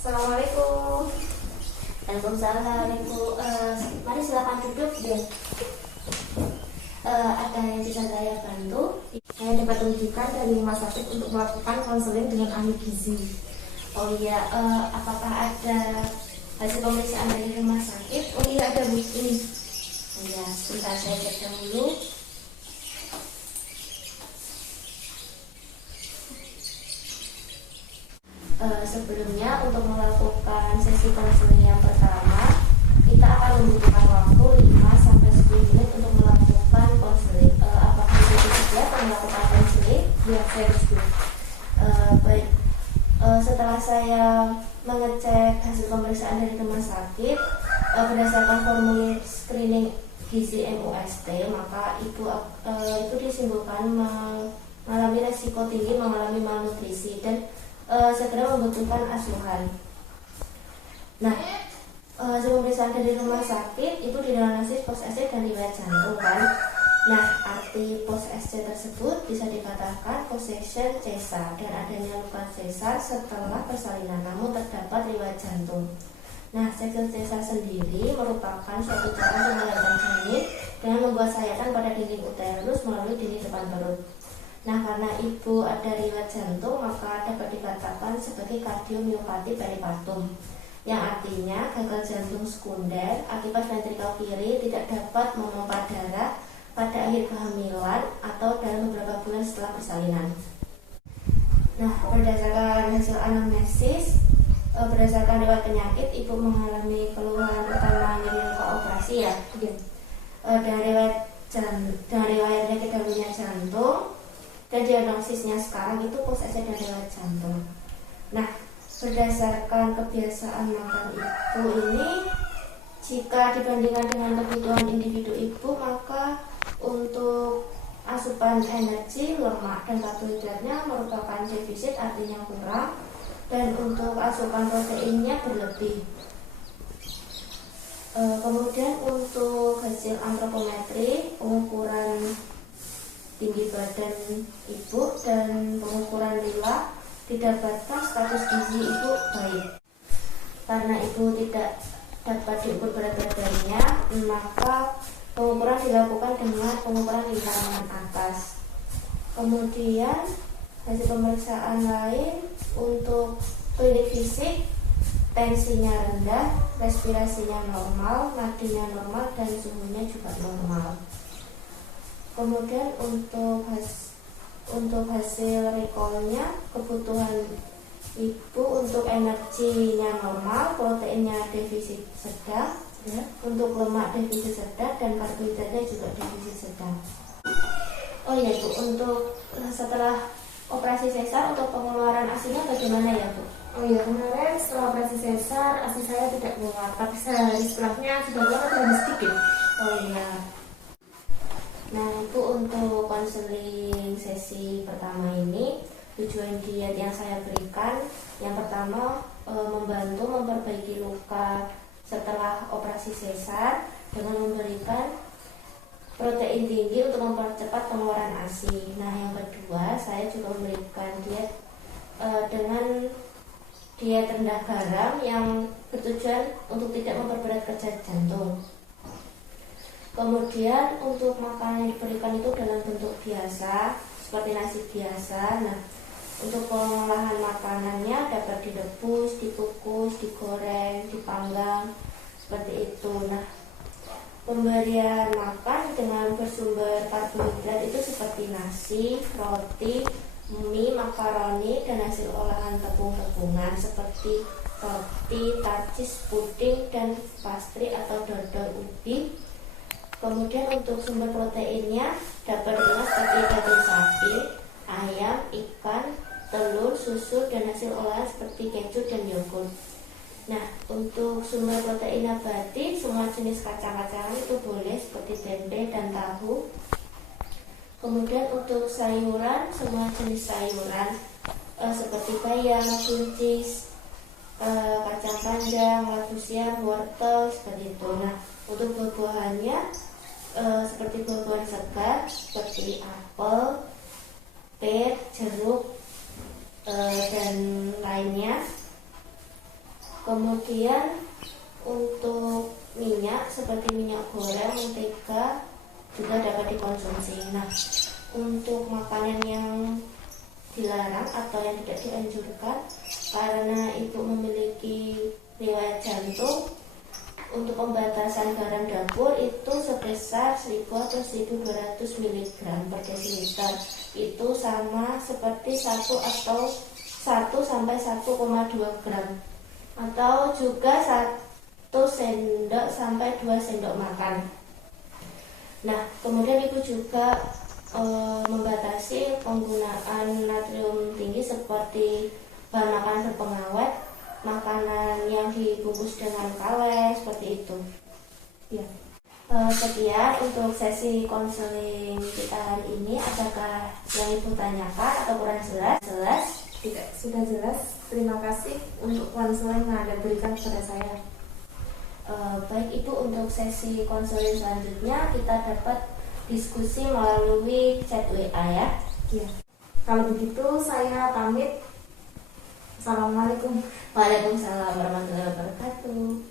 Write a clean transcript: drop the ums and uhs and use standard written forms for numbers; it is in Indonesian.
Assalamualaikum. Waalaikumsalam Ibu. Mari silakan duduk deh. Ada yang bisa saya bantu? Saya dapat rujukan dari rumah sakit untuk melakukan konseling dengan ahli gizi. Oh iya, apakah ada hasil pemeriksaan dari rumah sakit? Oh iya, ada Bu. Ini. Oh iya, sebentar saya cek dahulu. Sebelumnya untuk melakukan sesi konseling yang pertama, kita akan membutuhkan waktu 5-10 menit untuk melakukan konseling. Apakah Ibu sudah melakukan konseling? Ya, saya sudah. Baik. Setelah saya mengecek hasil pemeriksaan dari rumah sakit berdasarkan formulir screening gizi MUST, maka itu disimpulkan mengalami resiko tinggi mengalami malnutrisi dan segera membutuhkan asuhan. Nah, hasil pemeriksaan dari rumah sakit itu didiagnosis post SC dan riwayat jantung kan. Nah, arti post SC tersebut bisa dikatakan possession cesar dan adanya luka cesar setelah persalinan, namun terdapat riwayat jantung. Nah, seksi cesar sendiri merupakan suatu cara untuk melahirkan janin dengan membuat sayatan pada dinding uterus melalui dinding depan perut. Nah, karena ibu ada riwayat jantung, maka dapat dikatakan sebagai kardiomiopati peripartum, yang artinya gagal jantung sekunder akibat ventrikel kiri tidak dapat memompa darah pada akhir kehamilan atau dalam beberapa bulan setelah persalinan. Nah, berdasarkan hasil anamnesis, berdasarkan riwayat penyakit, ibu mengalami keluhan utama nyeri luka operasi ya. Dari riwayat penyakit dahulunya jantung dan diagnosisnya sekarang itu post SC dan riwayat jantung. Nah, berdasarkan kebiasaan makan ibu ini, jika dibandingkan dengan kebutuhan individu ibu, maka untuk asupan energi, lemak, dan karbohidratnya merupakan defisit, artinya kurang, dan untuk asupan proteinnya berlebih. Kemudian untuk hasil antropometri, pengukuran tinggi badan ibu dan pengukuran lila, didapatkan status gizi ibu baik. Karena ibu tidak dapat diukur berat badannya, maka pengukuran dilakukan dengan pengukuran lingkaran atas. Kemudian hasil pemeriksaan lain untuk klinik fisik, tensinya rendah, respirasinya normal, nadinya normal, dan suhunya juga normal. Kemudian untuk hasil recallnya, kebutuhan ibu untuk energinya normal, proteinnya defisit sedang, ya. Untuk lemak defisit sedang, dan karbohidratnya juga defisit sedang. Oh iya Bu, untuk setelah operasi sesar, untuk pengeluaran ASINya bagaimana ya Bu? Oh iya, kemarin setelah operasi sesar, ASI saya tidak keluar, tapi sehari setelahnya sudah keluar tapi lebih sedikit. Oh iya. Nah, itu untuk konseling sesi pertama ini, tujuan diet yang saya berikan, yang pertama membantu memperbaiki luka setelah operasi sesar dengan memberikan protein tinggi untuk mempercepat pengeluaran ASI. Nah, yang kedua, saya juga memberikan diet dengan diet rendah garam yang bertujuan untuk tidak memperberat kerja jantung. Kemudian untuk makanan yang diberikan itu dalam bentuk biasa, seperti nasi biasa. Nah, untuk pengolahan makanannya dapat direbus, dikukus, digoreng, dipanggang, seperti itu. Nah, pemberian makan dengan bersumber karbohidrat itu seperti nasi, roti, mie, makaroni, dan hasil olahan tepung-tepungan seperti roti, tarcis, puding, dan pastry atau dodol ubi. Kemudian untuk sumber proteinnya dapat dikemas seperti daging sapi, ayam, ikan, telur, susu, dan hasil olahan seperti keju dan yogurt. Nah, untuk sumber protein nabati, semua jenis kacang-kacangan itu boleh seperti tempe dan tahu. Kemudian untuk sayuran, semua jenis sayuran seperti bayam, buncis, kacang panjang, labu siam, wortel, seperti itu. Nah, untuk buah-buahannya seperti buah-buahan segar seperti apel, pir, jeruk, dan lainnya. seperti minyak goreng, mentega juga dapat dikonsumsi. Nah, untuk makanan yang dilarang atau yang tidak dianjurkan karena ibu memiliki riwayat jantung, untuk pembatasan garam dapur itu sebesar 1000 atau 1200 mg per desiliter. Itu sama seperti 1 atau 1 sampai 1,2 gram atau juga 1 sendok sampai 2 sendok makan. Nah, kemudian ibu juga membatasi penggunaan natrium tinggi seperti bahan makanan berpengawet, makanan yang dibungkus dengan kaleng seperti itu. Ya. Sekian untuk sesi konseling kita hari ini. Adakah yang ibu tanyakan atau kurang jelas? Tidak, sudah jelas. Terima kasih untuk konseling yang Anda berikan kepada saya. Baik, Ibu, untuk sesi konseling selanjutnya kita dapat diskusi melalui chat WA ya. Ya. Kalau begitu saya pamit. Assalamualaikum. Waalaikumsalam warahmatullahi wabarakatuh.